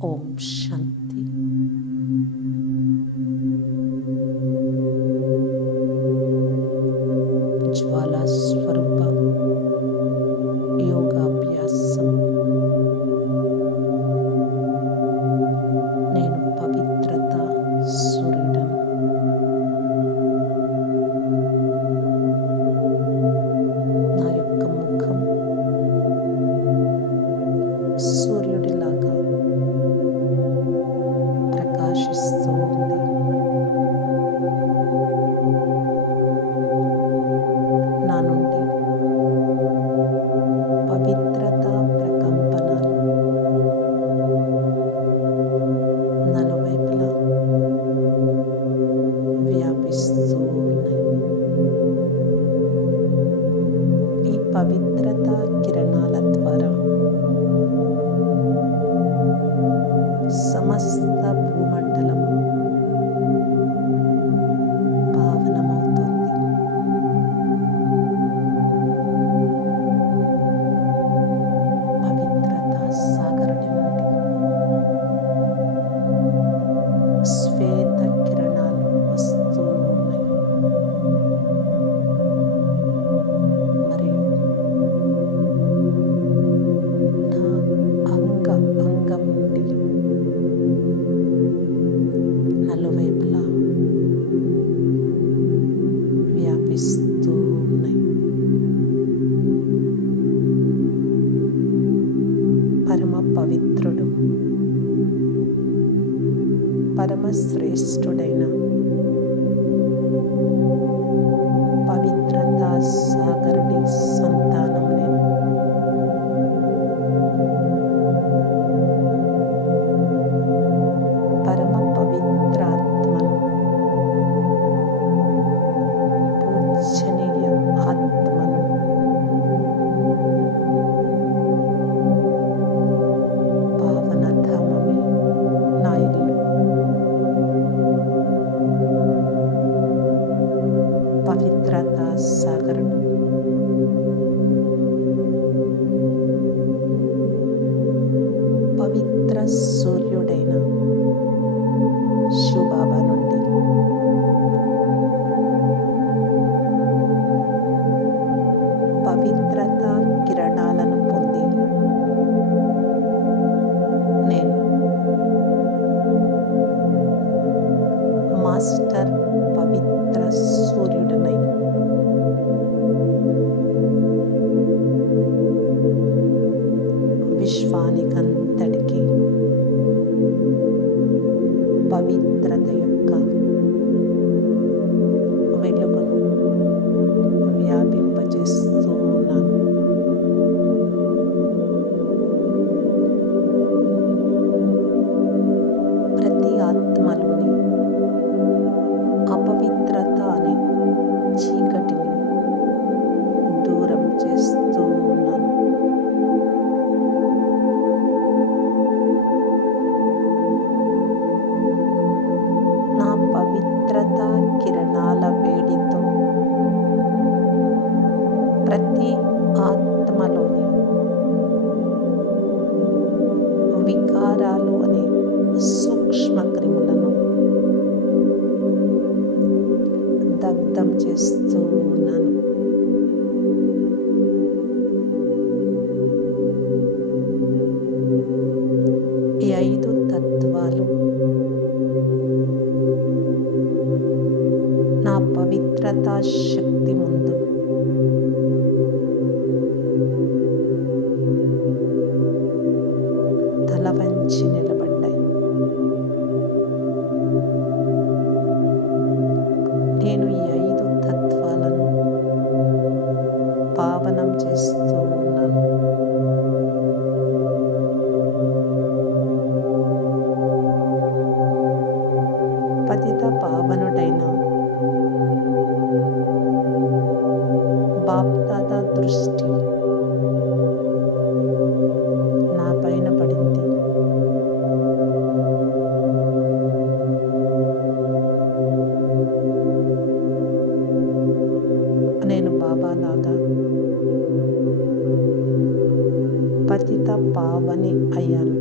ఓం శాంతి పరమ पतितपावने अयम्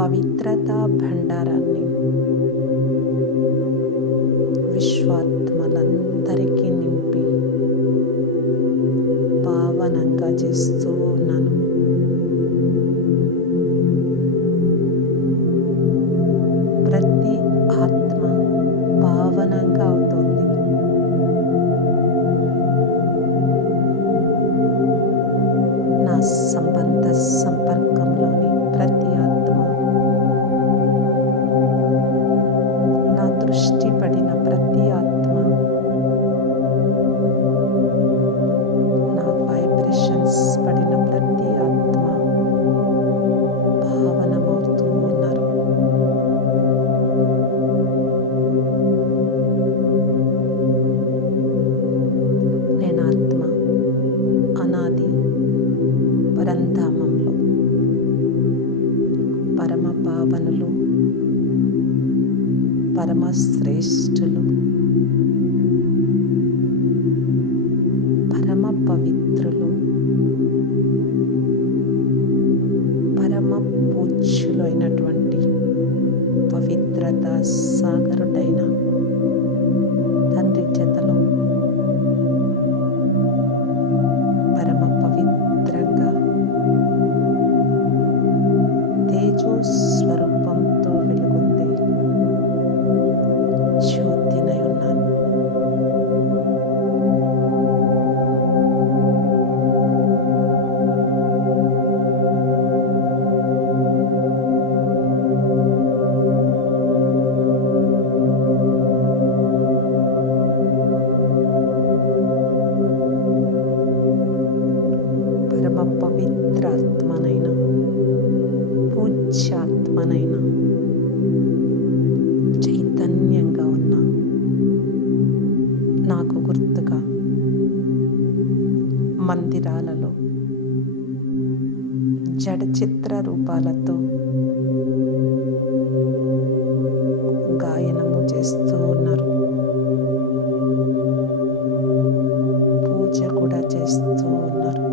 పవిత్రతా భండారాన్ని విశ్వాత్మలందరికీ నింపి పావనంగా చేస్తూ पठिनप्रति నిండిపోయినటువంటి పవిత్రత సాగరుడైన చేస్తూ ఉన్నారు.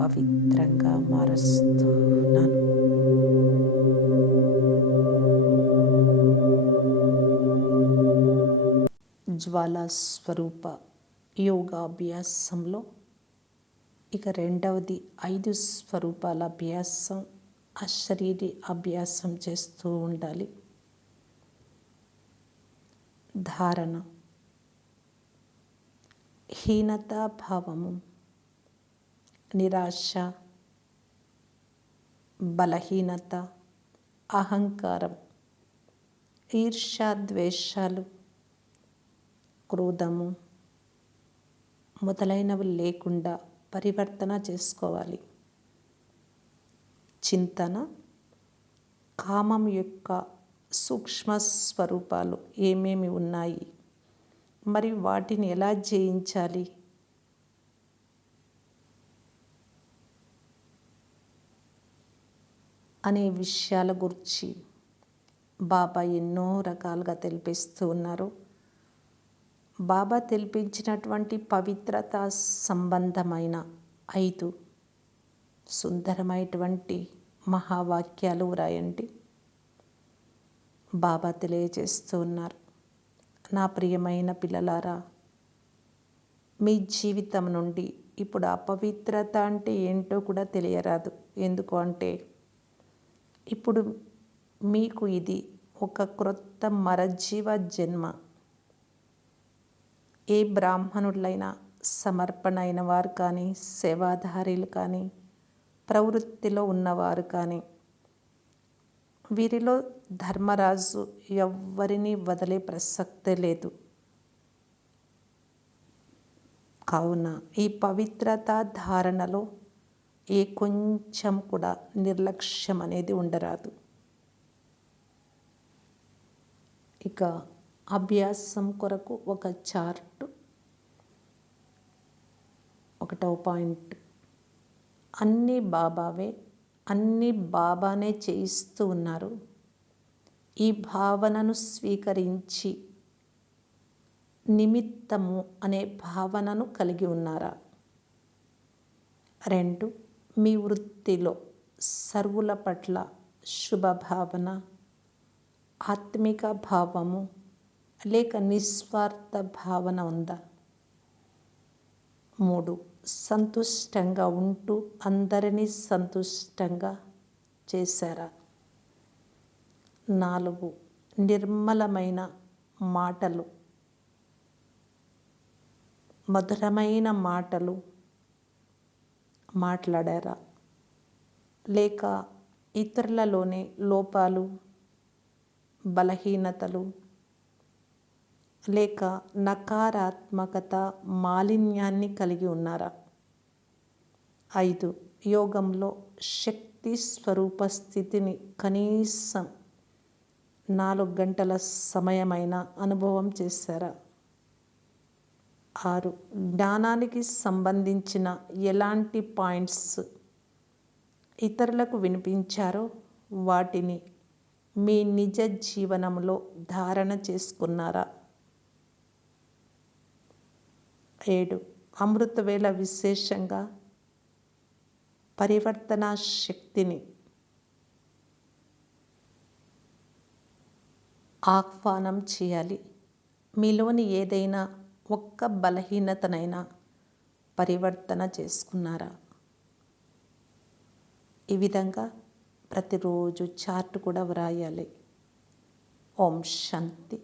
పవిత్రంగా మారుస్తున్నాను జ్వాలా స్వరూప యోగాభ్యాసంలో ఇక రెండవది ఐదు స్వరూపాల అభ్యాసం అశరీరి అభ్యాసం చేస్తూ ఉండాలి. ధారణ హీనతాభావము నిరాశ బలహీనత అహంకారం ఈర్ష్య ద్వేషాలు క్రోధము మొదలైనవి లేకుండా పరివర్తన చేసుకోవాలి. చింతన కామం యొక్క సూక్ష్మ స్వరూపాలు ఏమేమి ఉన్నాయి? మరి వాటిని ఎలా జయించాలి? అనే విషయాల గురించి బాబా ఎన్నో రకాలుగా తెలిపిస్తూ ఉన్నారు. బాబా తెలిపించినటువంటి పవిత్రత సంబంధమైన ఐదు సుందరమైనటువంటి మహావాక్యాలు వ్రాయండి. బాబా తెలియజేస్తూ ఉన్నారు. నా ప్రియమైన పిల్లలారా మీ జీవితం నుండి ఇప్పుడు అపవిత్రత అంటే ఏంటో కూడా తెలియరాదు. ఎందుకు అంటే ఇప్పుడు మీకు ఇది ఒక క్రొత్త మరజీవ జన్మ. ఏ బ్రాహ్మణులైనా సమర్పణ అయిన వారు కానీ సేవాధారీలు కానీ ప్రవృత్తిలో ఉన్నవారు కానీ వీరిలో ధర్మరాజు ఎవ్వరినీ వదిలే ప్రసక్తే లేదు. కావున ఈ పవిత్రత ధారణలో ఏ కొంచెం కూడా నిర్లక్ష్యం అనేది ఉండరాదు. ఇక అభ్యాసం కొరకు ఒక చార్ట్ ఒకటవ పాయింట్. అన్నీ బాబావే అన్నీ బాబానే చేయిస్తూ ఉన్నారు. ఈ భావనను స్వీకరించి నిమిత్తము అనే భావనను కలిగి ఉన్నారా? రెండు మీ వృత్తిలో సర్వుల పట్ల శుభభావన ఆత్మిక భావము లేక నిస్వార్థ భావన ఉందా? మూడు సంతుష్టంగా ఉంటూ అందరినీ సంతుష్టంగా చేశారా? నాలుగు నిర్మలమైన మాటలు మధురమైన మాటలు మాట్లాడారా? లేక ఇతరులలోనే లోపాలు బలహీనతలు లేక నకారాత్మకత మాలిన్యాన్ని కలిగి ఉన్నారా? ఐదు. యోగంలో శక్తి స్వరూప స్థితిని కనీసం నాలుగు గంటల సమయమైన అనుభవం చేశారా? ఆరు జ్ఞానానికి సంబంధించిన ఎలాంటి పాయింట్స్ ఇతరులకు వినిపించారో వాటిని మీ నిజ జీవనంలో ధారణ చేసుకున్నారా? ఏడు. అమృతవేళ విశేషంగా పరివర్తన శక్తిని ఆహ్వానం చేయాలి. మీలోని ఏదైనా ఒక్క బలహీనతనైనా పరివర్తన చేసుకున్నారా? ఈ విధంగా ప్రతిరోజు చార్ట్ కూడా వ్రాయాలి. ఓం శాంతి.